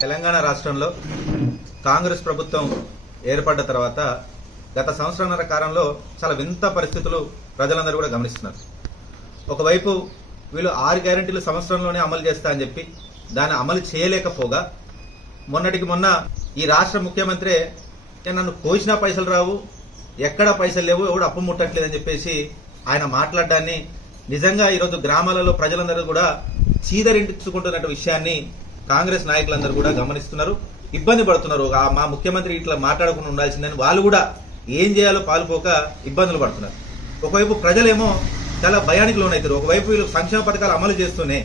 తెలంగాణ రాష్ట్రంలో కాంగ్రెస్ ప్రభుత్వం ఏర్పడ్డ తర్వాత గత సంవత్సరంన్నర కాలంలో చాలా వింత పరిస్థితులు ప్రజలందరూ కూడా గమనిస్తున్నారు. ఒకవైపు వీళ్ళు ఆరు గ్యారెంటీలు సంవత్సరంలోనే అమలు చేస్తా అని చెప్పి దాన్ని అమలు చేయలేకపోగా మొన్నటికి మొన్న ఈ రాష్ట్ర ముఖ్యమంత్రి నన్ను కోసినా పైసలు రావు ఎక్కడ పైసలు లేవు ఎవడు అప్పు ముట్టట్లేదని చెప్పేసి ఆయన మాట్లాడడాన్ని నిజంగా ఈరోజు గ్రామాలలో ప్రజలందరూ కూడా చీదరించుకుంటున్న విషయాన్ని కాంగ్రెస్ నాయకులందరూ కూడా గమనిస్తున్నారు. ఇబ్బంది పడుతున్నారు. మా ముఖ్యమంత్రి ఇట్లా మాట్లాడకుండా ఉండాల్సిందని వాళ్ళు కూడా ఏం చేయాలో పాలుపోక ఇబ్బందులు పడుతున్నారు. ఒకవైపు ప్రజలేమో చాలా భయానికి లోనవుతారు ఒకవైపు వీళ్ళు సంక్షేమ పథకాలు అమలు చేస్తూనే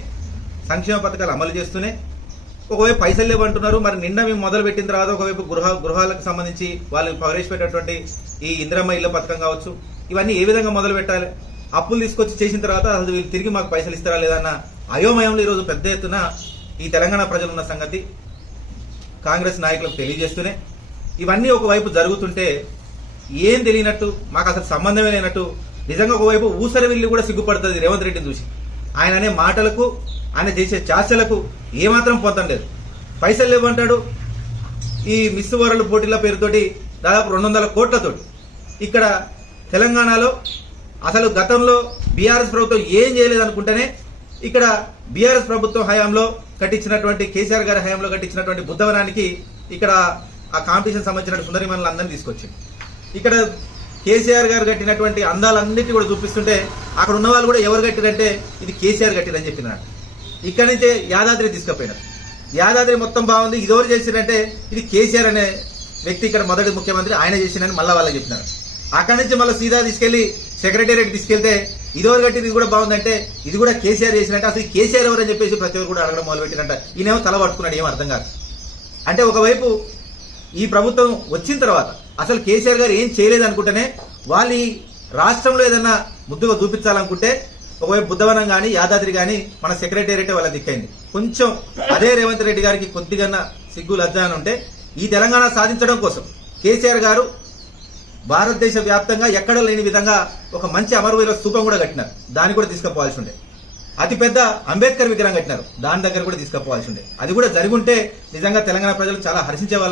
సంక్షేమ పథకాలు అమలు చేస్తూనే ఒకవైపు పైసలు లేవంటున్నారు. మరి నిన్న మేము మొదలు పెట్టిన తర్వాత ఒకవైపు గృహ గృహాలకు సంబంధించి వాళ్ళు ప్రవేశపెట్టినటువంటి ఈ ఇందిరమ్మ ఇళ్ళ పథకం కావచ్చు ఇవన్నీ ఏ విధంగా మొదలు పెట్టాలి అప్పులు తీసుకొచ్చి చేసిన తర్వాత అసలు వీళ్ళు తిరిగి మాకు పైసలు ఇస్తారా లేదన్న అయోమయంలో ఈరోజు పెద్ద ఎత్తున ఈ తెలంగాణ ప్రజలు ఉన్న సంగతి కాంగ్రెస్ నాయకులకు తెలియజేస్తూనే ఇవన్నీ ఒకవైపు జరుగుతుంటే ఏం తెలియనట్టు మాకు అసలు సంబంధమే లేనట్టు నిజంగా ఒకవైపు ఊసరి వెళ్ళి కూడా సిగ్గుపడుతుంది రేవంత్ రెడ్డిని చూసి. ఆయన అనే మాటలకు ఆయన చేసే చాచలకు ఏమాత్రం పొందడం లేదు. పైసలు లేవంటాడు. ఈ మిస్ వరల్డ్ పోటీల పేరుతోటి దాదాపు రెండు వందల కోట్లతోటి. ఇక్కడ తెలంగాణలో అసలు గతంలో బీఆర్ఎస్ ప్రభుత్వం ఏం చేయలేదనుకుంటేనే ఇక్కడ బీఆర్ఎస్ ప్రభుత్వం హయాంలో కట్టించినటువంటి కేసీఆర్ గారి హయాంలో కట్టించినటువంటి బుద్ధవనానికి ఇక్కడ ఆ కాంపిటీషన్ సంబంధించిన సుందరిమణులు అందరినీ తీసుకొచ్చింది. ఇక్కడ కేసీఆర్ గారు కట్టినటువంటి అందాలన్నిటి కూడా చూపిస్తుంటే అక్కడ ఉన్న వాళ్ళు కూడా ఎవరు కట్టిరంటే ఇది కేసీఆర్ కట్టిరని చెప్పినారు. ఇక్కడ నుంచే యాదాద్రి తీసుకుపోయినారు. యాదాద్రి మొత్తం బాగుంది. ఇది ఎవరు చేసిరంటే ఇది కేసీఆర్ అనే వ్యక్తి ఇక్కడ మొదటి ముఖ్యమంత్రి ఆయన చేసిందని మళ్ళా వాళ్ళకి చెప్పినారు. అక్కడి నుంచి మళ్ళీ సీదా తీసుకెళ్ళి సెక్రటేరియట్ తీసుకెళ్తే ఇదివరకటి ఇది కూడా బాగుందంటే ఇది కూడా కేసీఆర్ చేసినట్టు అసలు కేసీఆర్ ఎవరని అని చెప్పేసి ప్రతి ఒక్కరు కూడా అడగడం మొదలుపెట్టినట్ట ఈయనేమో తల పట్టుకున్నాడు ఏం అర్థం కాదు. అంటే ఒకవైపు ఈ ప్రభుత్వం వచ్చిన తర్వాత అసలు కేసీఆర్ గారు ఏం చేయలేదు అనుకుంటేనే వాళ్ళు రాష్ట్రంలో ఏదన్నా ముద్దుగా చూపించాలనుకుంటే ఒకవైపు బుద్ధవనం కానీ యాదాద్రి కానీ మన సెక్రటేరియట్ వాళ్ళ దిక్కైంది. కొంచెం అదే రేవంత్ రెడ్డి గారికి కొద్దిగా సిగ్గు లజ్జ అని ఉంటే ఈ తెలంగాణ సాధించడం కోసం కేసీఆర్ గారు భారతదేశ వ్యాప్తంగా ఎక్కడ లేని విధంగా ఒక మంచి అమరవీర స్థూపం కూడా కట్టినారు. దాన్ని కూడా తీసుకుపోవాల్సి ఉండే. అతిపెద్ద అంబేద్కర్ విగ్రహం కట్టినారు. దాని దగ్గర కూడా తీసుకుపోవాల్సి ఉండే. అది కూడా జరిగి ఉంటే నిజంగా తెలంగాణ ప్రజలు చాలా హర్షించేవాళ్ళు